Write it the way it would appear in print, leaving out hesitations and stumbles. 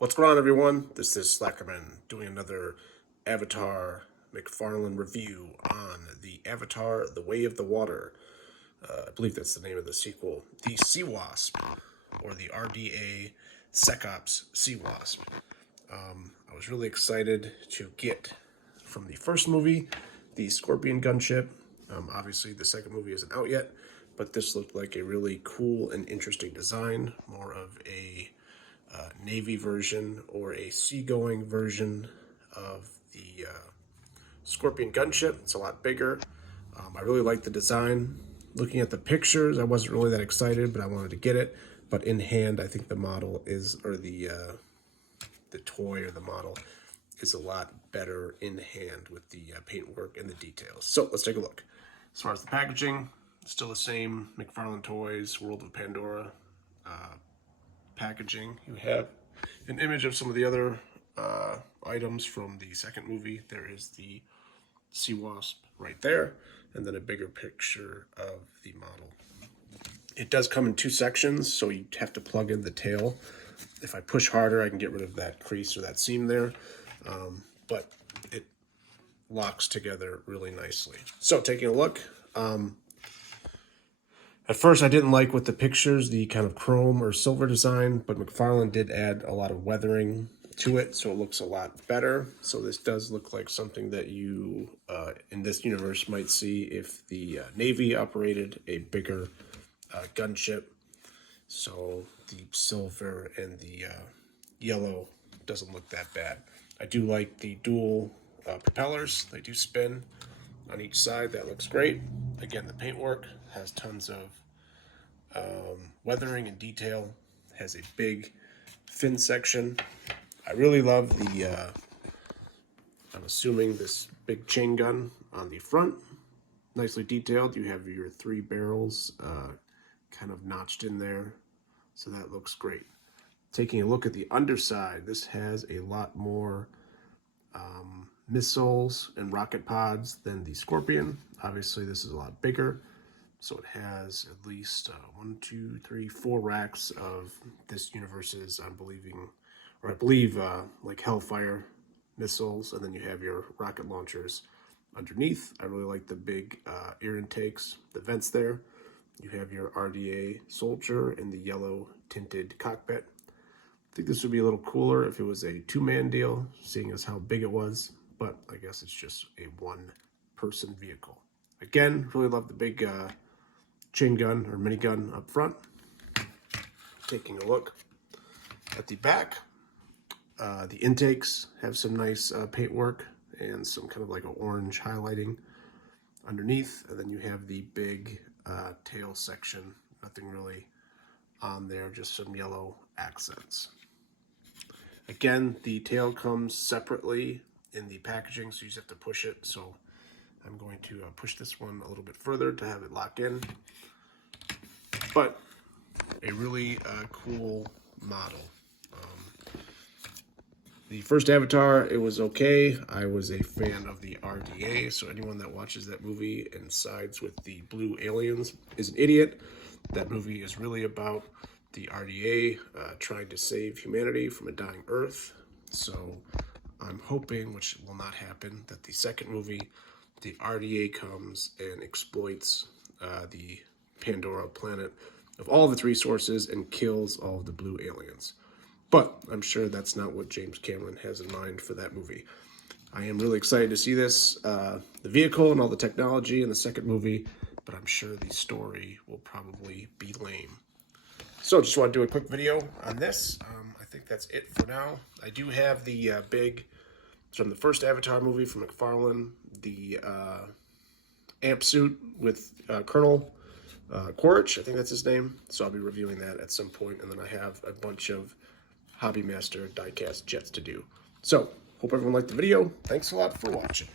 What's going on, everyone? This is Slackerman doing another Avatar McFarlane review on the Avatar The Way of the Water. I believe that's the name of the sequel. The SEAWASP, or the RDA Sea Wasp. I was really excited to get from the first movie the Scorpion gunship. Obviously, the second movie isn't out yet, but this looked like a really cool and interesting design, more of a Navy version or a seagoing version of the Scorpion gunship. It's a lot bigger. I really like the design. Looking at the pictures, I wasn't really that excited, but I wanted to get it. But in hand, I think the model is, or the toy or the model is a lot better in hand with the paintwork and the details. So let's take a look. As far as the packaging, still the same McFarlane Toys, World of Pandora packaging. You have an image of some of the other items from the second movie. There is the Sea Wasp right there, and then a bigger picture of the model. It does come in two sections, so you have to plug in the tail. If I push harder, I can get rid of that crease or that seam there, but it locks together really nicely. So taking a look, at first I didn't like with the pictures, the kind of chrome or silver design, but McFarlane did add a lot of weathering to it, so it looks a lot better. So this does look like something that you, in this universe, might see if the Navy operated a bigger gunship. So the silver and the yellow doesn't look that bad. I do like the dual propellers. They do spin on each side. That looks great. Again, the paintwork has tons of weathering and detail. Has a big fin section. I really love the, I'm assuming this big chain gun on the front. Nicely detailed. You have your 3 barrels kind of notched in there. So that looks great. Taking a look at the underside, this has a lot more missiles and rocket pods than the Scorpion. Obviously, this is a lot bigger. So it has at least 4 racks of this universe's, I believe, like Hellfire missiles, and then you have your rocket launchers underneath. I really like the big air intakes, the vents there. You have your RDA soldier in the yellow tinted cockpit. I think this would be a little cooler if it was a 2-man deal, seeing as how big it was, but I guess it's just a 1-person vehicle. Again, really love the big chain gun or minigun up front. Taking a look at the back, the intakes have some nice paintwork and some kind of like an orange highlighting underneath, and then you have the big tail section. Nothing really on there, just some yellow accents. Again, the tail comes separately in the packaging, so you just have to push it. So I'm going to push this one a little bit further to have it lock in. But a really cool model. The first Avatar, it was okay. I was a fan of the RDA, so anyone that watches that movie and sides with the blue aliens is an idiot. That movie is really about the RDA trying to save humanity from a dying Earth. So I'm hoping, which will not happen, that the second movie, the RDA comes and exploits the Pandora planet of all of its resources and kills all of the blue aliens. But I'm sure that's not what James Cameron has in mind for that movie. I am really excited to see this, the vehicle and all the technology in the second movie, but I'm sure the story will probably be lame. So just want to do a quick video on this. I think that's it for now. I do have the from the first Avatar movie from McFarlane, the amp suit with Colonel Quaritch, I think that's his name. So I'll be reviewing that at some point, and then I have a bunch of Hobby Master diecast jets to do. So hope everyone liked the video. Thanks a lot for watching.